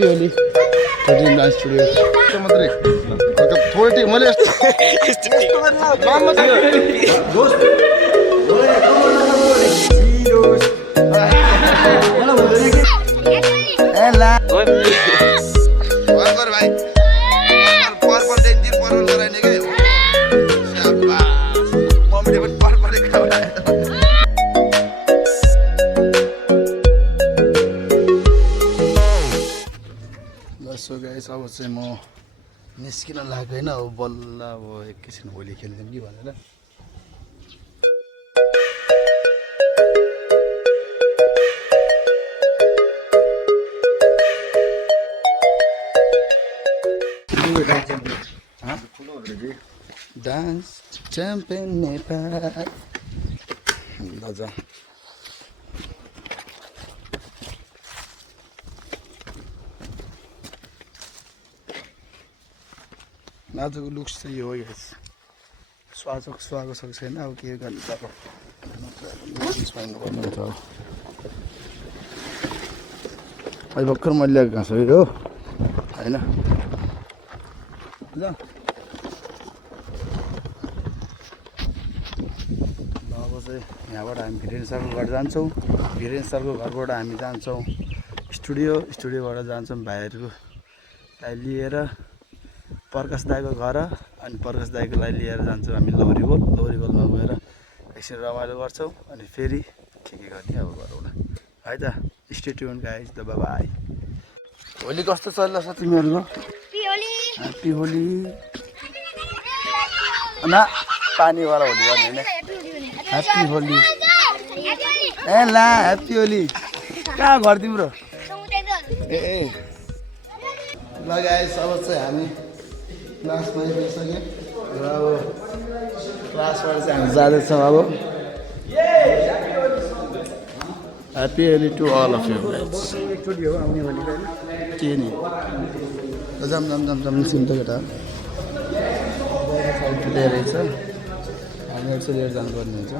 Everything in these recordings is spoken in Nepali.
Happy Holi dream dance studio मात्रै थोरै मैले सो गाइस अब चाहिँ म निस्किन लाग्यो होइन अब बल्ल अब एकैछिन होली खेल्थ्यौँ कि भनेर डान्स च्याम्पियन नेपाल ल आजको लुक्स चाहिँ यो हो यस स्वागत छैन अब के गर्नु त अब अहिले भर्खर मैले ल्याएको घाँस हो होइन अब चाहिँ यहाँबाट हामी भिरेन सरको घर जान्छौँ भिरेन सरको घरबाट हामी जान्छौँ स्टुडियोबाट जान्छौँ भाइहरूलाई लिएर प्रकाश दाईको घर अनि प्रकाश दाईकोलाई लिएर जान्छौँ हामी लौरीबोलमा गएर एकछिन रमाइलो गर्छौँ अनि फेरि के गर्ने अब गरौँ है त stay tune guys the by Holi कस्तो चल्दैछ तिमीहरूको ह्याप्पी होली न पानीवाला होली गर्ने होइन ह्याप्पी होली ए ला ह्याप्पी होली कहाँ घर तिम्रो ए ल गाइज अब चाहिँ हामी क्लासमा गइसक्यौँ र अब क्लासबाट चाहिँ हामी जाँदैछौँ अब happy Holi to all of you के नि जाम निस्किन्छ केटा लिएर रहेछ हामीहरू चाहिँ लिएर जानुपर्ने हुन्छ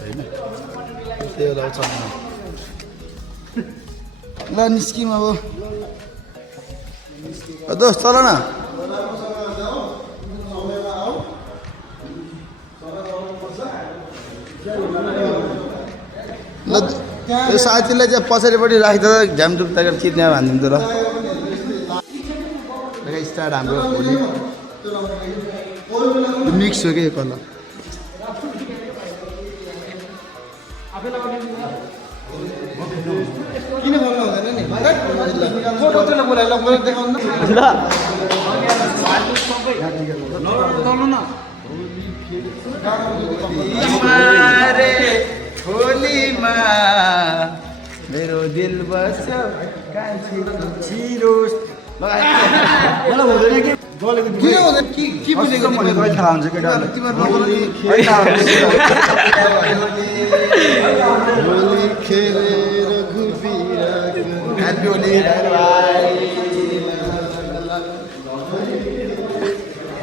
होइन त्यो लाउँछ ल निस्क्यौँ अब दोस्त चल न ल त्यो साथीलाई चाहिँ पछाडिपट्टि राखिदिँदा झ्यामझुम ताकेर किड्ने भनिदिउँ त ल स्टार्ट हाम्रो होली मिक्स हो कि यो कलर किन भन्नु हुँदैन नि बोलाइ ल मैले देखाउनु न होलीमा मेरो दिल बस्यो छिरोस् मलाई हुँदैन कि किन हुँदैन के बुझेको मैले कहिले थाहा हुन्छ केटा होली खेलेर घुपिरहेको ह्याप्पी होली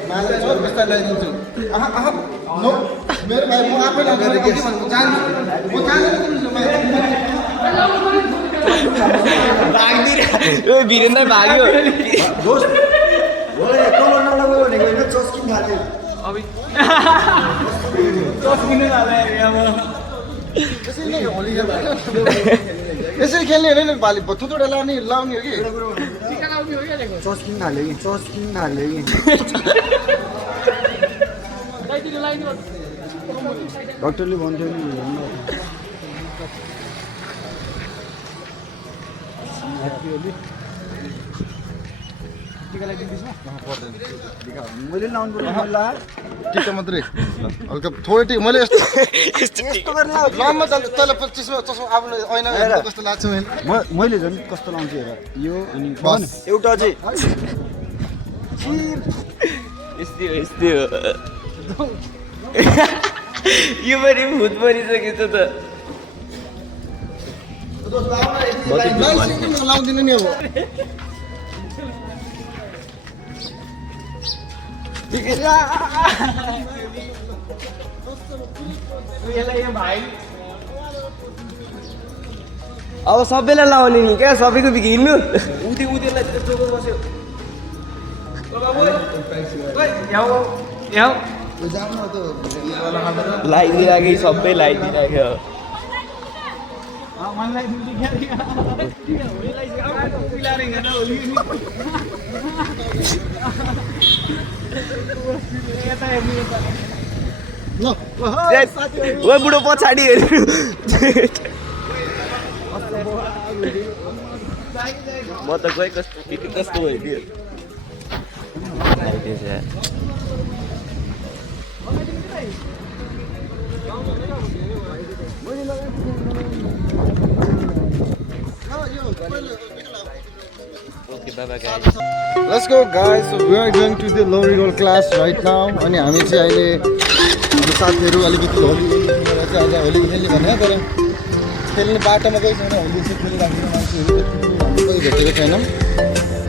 मलाई छोड बस्दा ल्याइदिन्छु मेरो भाइ म आफै लगेर के भन्नु जान्छु म जान्दिनँ भाग्दिरा वीरेन्द्र भाग्यो दोस्त मलाई कलर नलगाउ भनेको हैन चस्किन थाल्यो अबि चस्किन थाल्यो अब यसरी होली खेल्दा यसरी खेल्ने हैन भाले थुतुडा लाउने लाउने हो कि टिका लाउने हो के चस्किन थाल्यो कि डाक्टरले भन्थ्यो नि मैले लाउनु पर्ने टिका मात्रै हल्का थोरै टिका मैले यस्तो लामो तल 25 मा चस्मा आफ्नो ऐना कस्तो लाग्छ मैले झन् कस्तो लाउँछु हेर यो अनि बस एउटा चाहिँ यस्तै हो यो पनि भूत परिसकेछ त लाउँदिन नि अब भाइ अब सबैलाई लाउने नि क्या सबैको बिग हिँड्नु उदेलाई त्यस्तो बस्यो लगाइदिइराख्यो सबै लगाइदिइराख्यो ओ बुढो पछाडि हेर्नु म त गएँ कस्तो भइदियो Let's go guys. So we are going to the Lowry Roll class right now. अनि हामी चाहिँ अहिले हाम्रो साथीहरू अलिकति होली खेल्नेर चाहिँ आज होली खेल्ने भने तर खेल्ने बाटोमा गइ छैन होली चाहिँ खेलिराखेको मान्छेहरू हामी कोही भेटेको छैनौँ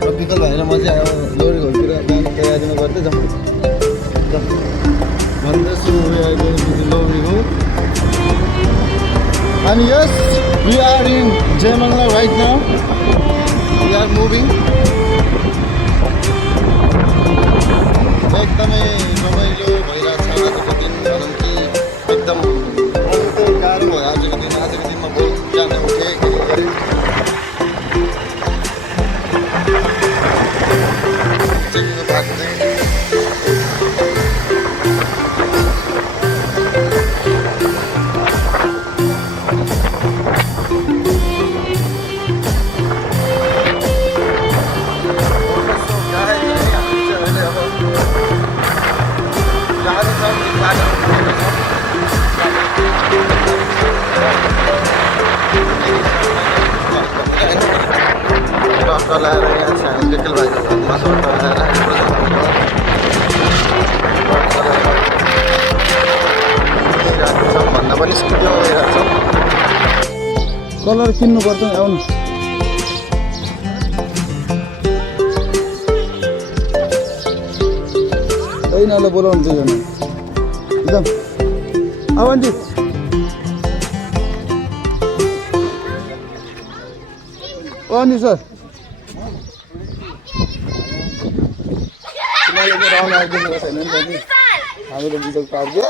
र विकल भएर म चाहिँ अब लोरी होलतिर जाने तयारीमा गर्दै जाउँ भन्दैछु लोरी हो अनि यस we are in Jaimangla right now. We are moving. एकदमै रमाइलो भइरहेको छ आजको दिन भनौँ कि एकदम गाह्रो भयो आजको दिनमा बहुत बिहान उठेँ गरेँ ट्रेकिङको बाटो चाहिँ लगाएर यहाँ चाहिँ हामी लिटल भाइको घरमा लगाएर भन्दा पनि स्टुडियो गइरहेको छ कलर किन्नुपर्छ नि आउनु ऐनाले बोलाउनु दुईजना एकदम आवान्जी अनि सर राउन्ड आइदिनु छैन नि त नि हामीले बुझेको पार्यो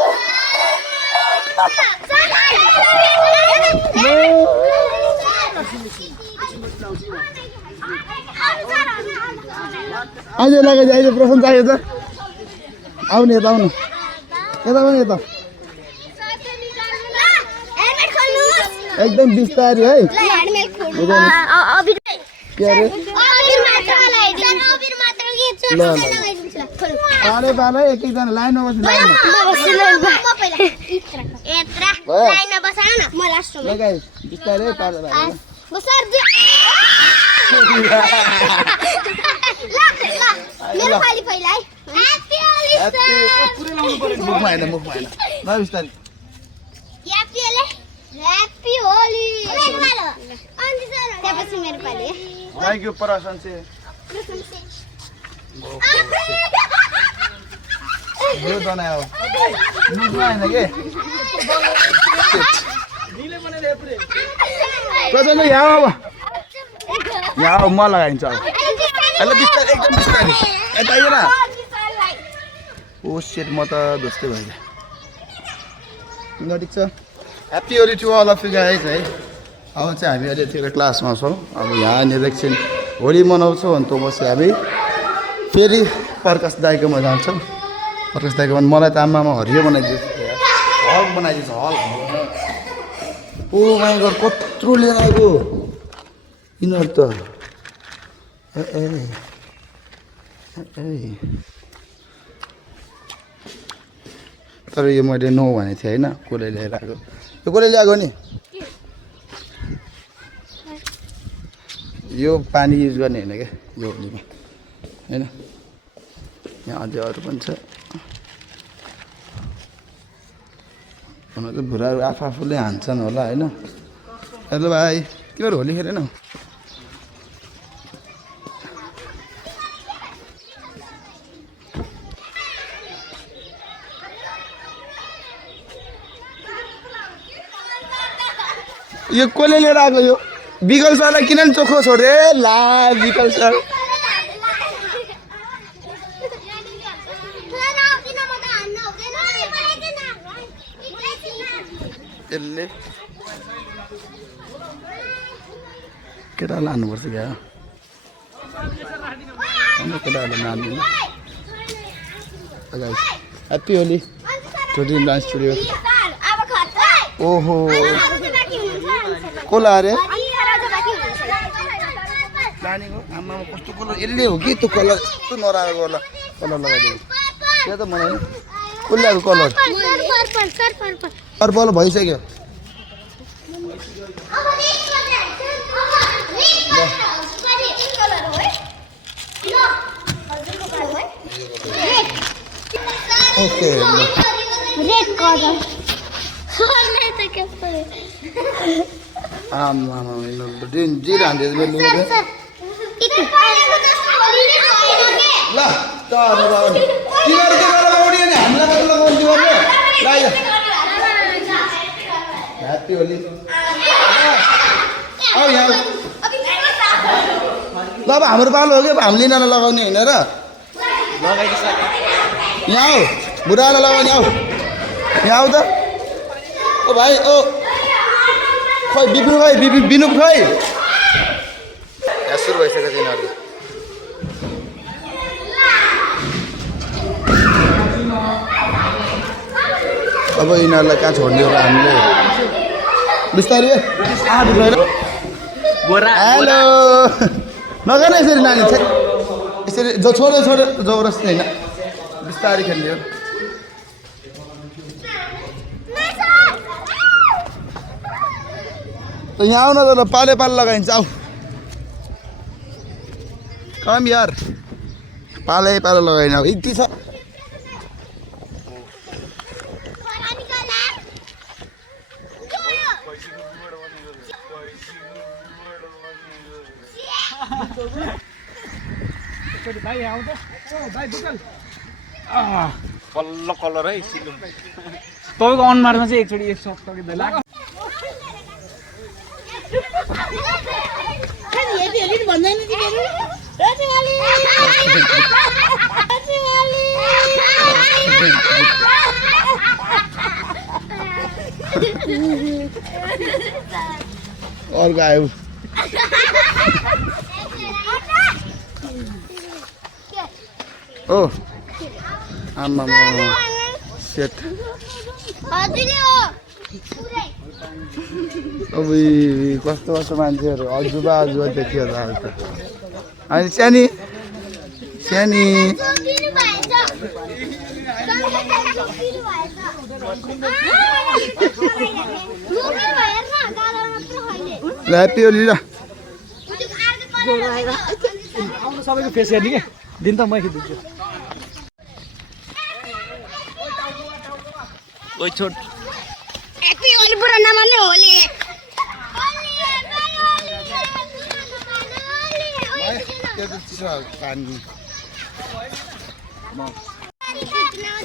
आज लगाइ अहिले प्रश्न चाहियो त आउने यता आउनु यता पनि यता एकदम बिस्तारै है के अरे पाले पाले एक एकजना लाइनमा बस्नु लगाइ बिस्तारै पाले मुखमा होइन ल बिस्तारै थ्याङ्क यू प्रशासन से यो बनायो मुखमा होइन के प्रशासन यहाँ अब यहाँ अब म लगाइन्छ अब अहिले बिस्तारै एकदम बिस्तारै यता आइएन ओ सेट म त ढुस्दै भइदिएँ ल ठिक छ happy Holi to all of you guys है अब चाहिँ हामी अहिले यतिखेर क्लासमा छौँ अब यहाँनिर एकछिन होली मनाउँछौँ अनि तँपछि हामी फेरि प्रकाश दाइकोमा जान्छौँ प्रकाश दाइकोमा मलाई त आमामा हरियो बनाइदियो हल बनाइदिन्छ हल ओ माइ गड कत्रो लिएर आएको यिनीहरू त तर यो मैले नो भनेको थिएँ होइन कसले ल्याएर आएको यो कसले ल्याएको नि यो पानी युज गर्ने होइन क्या यो होलीमा होइन यहाँ अझै अरू पनि छ हुन त बुढाहरू आफूले हान्छन् होला होइन हेलो भाइ तिमीहरू होली खेलेनौ यो कसले लिएर आएको यो बिकल सरलाई किन नि चोखो छोडे ला बिकल सर यसले केटा लानुपर्छ क्या केटाहरूलाई मान्दैन ह्याप्पी होली टोटिन डान्स स्टुडियो ओहो कसलाई अरे प्लानिङ हो आमामा कस्तो कलर यसले हो कि त्यो कलर यस्तो नराम्रो कलर लगाइदियो त्यो त मलाई कसले अब कलर पर्पल भइसक्यो ओके रेड कलर खोल्ने त के पर्यो आमा जे रान्दै ल तारो लगाउने तिमीहरू के लगाउने नि हामीलाई मात्र लगाउनु तिमीहरूले ल ह्याप्पी होली औ यहाँ ल अब हाम्रो पालो हो कि अब हामीले यिनीहरूलाई लगाउने होइन र यहाँ आऊ बुढालाई लगाउने आऊ यहाँ आऊ त ओ भाइ ओ खै बिपिन खै बिनु खै यहाँ सुरु भइसक्यो तिनीहरू अब यिनीहरूलाई कहाँ छोड्ने हो र हामीले बिस्तारै हेलो नगर्नु यसरी नानी यसरी छोडो जबरजस्ती होइन बिस्तारै खेल्ने हो त यहाँ आउ न त पाले लगाइन्छ आऊ कम यार पाले लगाइन अब यति छ कल्लो कलर है तपाईँको अनुहारमा चाहिँ एकचोटि एक सक सकिँदैन अर्को आयो ओ आमा सेट अब कस्तो मान्छेहरू अजुबा देखियो त अनि सानी ह्याप्पी होली ल सबैको फेस हेर्ने क्या दिन त मै खिचिदिन्छु ओइ छोड ह्याप्पी होली पुरा नमान्ने होली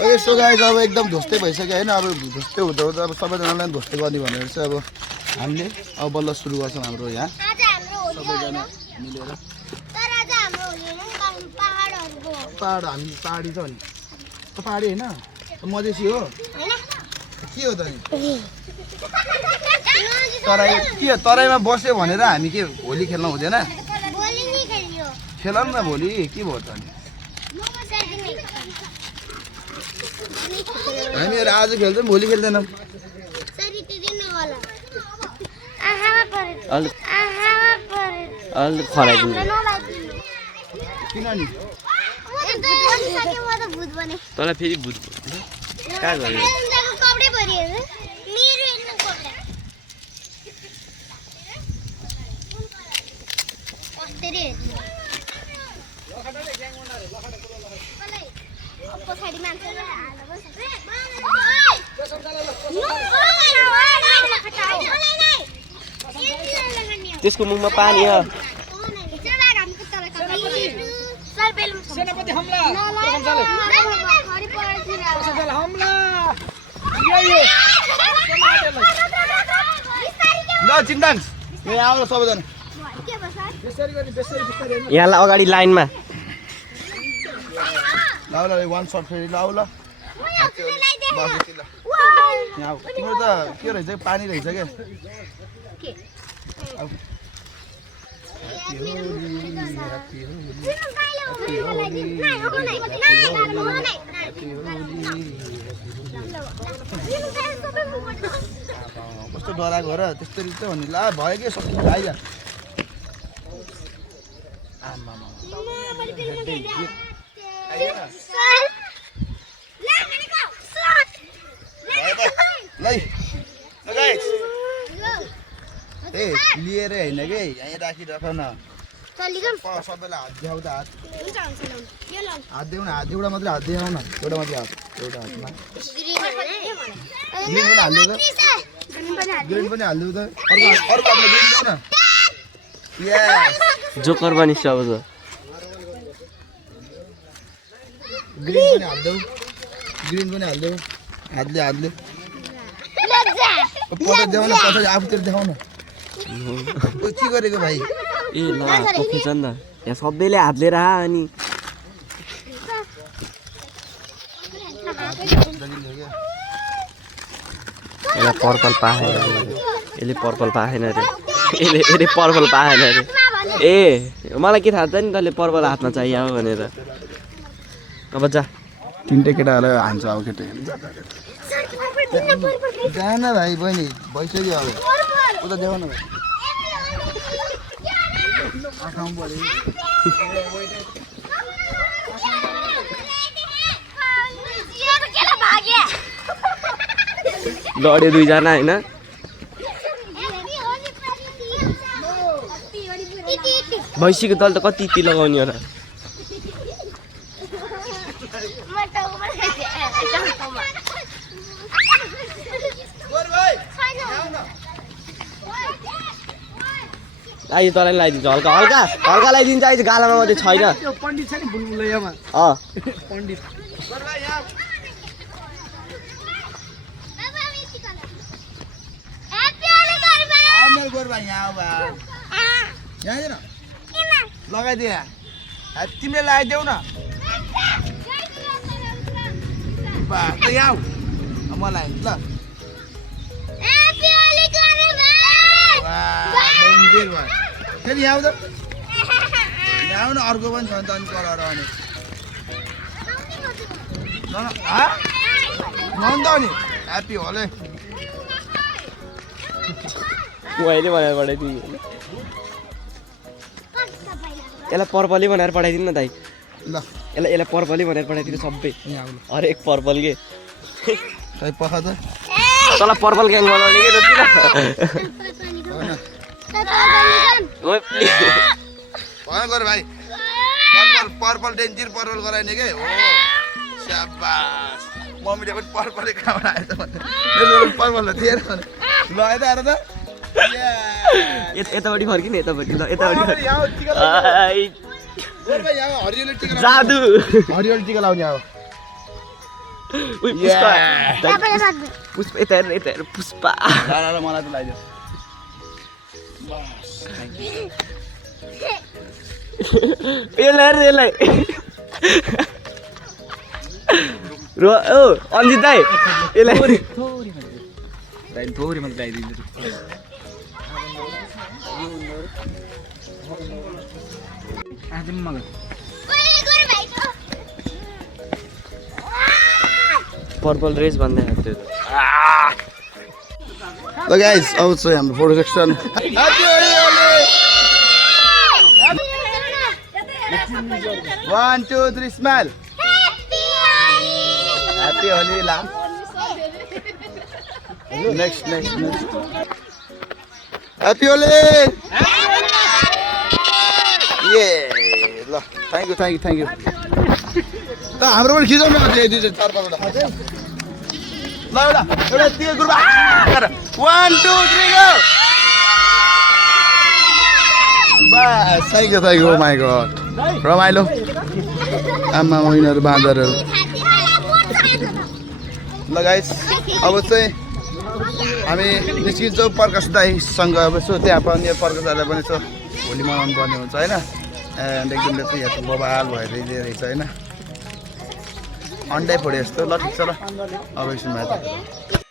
यसो गाइस अब एकदम ध्वस्तै भइसक्यो होइन अब ध्वस्तै हुँदा अब सबैजनालाई ध्वस्तै गर्ने भनेर चाहिँ अब हामीले अब बल्ल सुरु गर्छौँ हाम्रो यहाँ सबैजना मिलेर पहाड हामी पहाडी छ नि पहाडी होइन मधेसी हो के हो त नि तराईमा बस्यो भनेर हामी के होली खेल्न हुँदैन खेल न भोलि के भयो त अनि हामीहरू आज खेल्छौँ भोलि खेल्दैनौँ किन नि तँलाई फेरि भूत कहाँ गयो त्यसको मुखमा पानी हो सेनापति हमला ल चिन्डान्स यहाँ आउनु सबैजना के भयो सर त्यसरी गर्ने त्यसरी बिस्तारै हेर्नु यहाँलाई अगाडि लाइनमा ल ल वान सर्ट फेरि ल आऊ ल बस यति ल यहाँ आऊ तिम्रो त के रहेछ पानी रहेछ के कस्तो डराएको हो र त्यस्तरी चाहिँ भन्ने ला भयो कि सक्नु आइज ए लिएर होइन कि यहीँ राखिराख न सबैलाई हात देखाउ त हात देऊ न हात एउटा मात्रै हात देखाउ न एउटा मात्रै हात एउटा हातमा ग्रिन पनि हालिदेऊ त ग्रिन पनि हालिदेऊ त अर्को हातमा ग्रिन देऊ न यस जोकर बनिस् अब त ग्रिन पनि हालिदेऊ ग्रिन पनि हालिदेऊ हातले हातले पछि देखाउ न पछि आफूतिर देखाउ न के गरेको भाइ ए ल कोफी छ नि त यहाँ सबैले हात लिएर अनि यसलाई पर्पल पाएन यसले पर्पल पाएन अरे यसले पर्पल पाएन अरे ए मलाई के थाहा छ नि तैँले पर्पल हातमा चाहियो भनेर अब जा तिनटै केटाहरूलाई हान्छ अब केटाहरू जान भाइ बहिनी भइसक्यो अब उता देखाउन भाइ आँखामा पऱ्यो लड्यो दुईजना होइन भैँसीको तल त कति ती लगाउने होला आइज तँलाई लगाइदिन्छ हल्का हल्का हल्का लगाइदिन्छ आइज गालामा मात्रै छैन पण्डित छ नि बुलबुलैयामा अँ पण्डित मेरो गोरु भाइ यहाँ आऊ यहाँ लगाइदिए तिमीले लगाइदेऊ न यहाँ आऊ म लगाइदिन्छु ल फेरि यहाँ आऊ त यहाँ आऊ न अर्को पनि छ नि त अनि कलर आउने त नि ह्याप्पी होले मैले भनेर पठाइदिनु यसलाई पर्पलै भनेर पठाइदिनु न दाइ ल यसलाई पर्पलै भनेर पठाइदिनु सबै यहाँ आऊ ल हरेक पर्पल के खै पखा त तँलाई पर्पल ग्याङ बनाउने के जति भन गर भाइ पर्पल पर्पल डेन्जर पर्पल गराइने के हो स्याबास मम्मीले पनि पर्पलै कहाँबाट आयो त भन्नु पर्पल थिएन ल यता आएर त यतापट्टि फर्किने यतापट्टि ल यतापट्टि हरियोले टिका जादु हरियोले टिका लाउने अब पुष्पा यता हेर पुष्पा मलाई त लगाइदियो यसलाई र ओ अन्जित दाइ यसलाई थोरै मात्रै लगाइदिन्छु आज मगर पर्पल रेस भन्दै थियो ल गाइस अब चाहिँ हाम्रो photo section One, two, three, smile. Happy Holi, la. Next. Happy Holi. Yeah. ल थ्याङ्क यू त हाम्रो पनि खिचाउनु न चार पाँचवटा ल एउटा त्यो ग्रुप 1 2 3 गो बस थ्याङ्क यू माई गड रमाइलो आमा महिनाहरू बाँदरहरू ल गाइस अब चाहिँ हामी निस्किन्छौँ प्रकाश दाईसँग अब यसो त्यहाँ पनि प्रकाश दाईलाई पनि यसो होली मनाउनु पर्ने हुन्छ होइन एन्ड एकदम चाहिँ यहाँ बबाल भएर रहेछ होइन अन्डै फोडे जस्तो ल ठिक छ ल अब एकछिनमा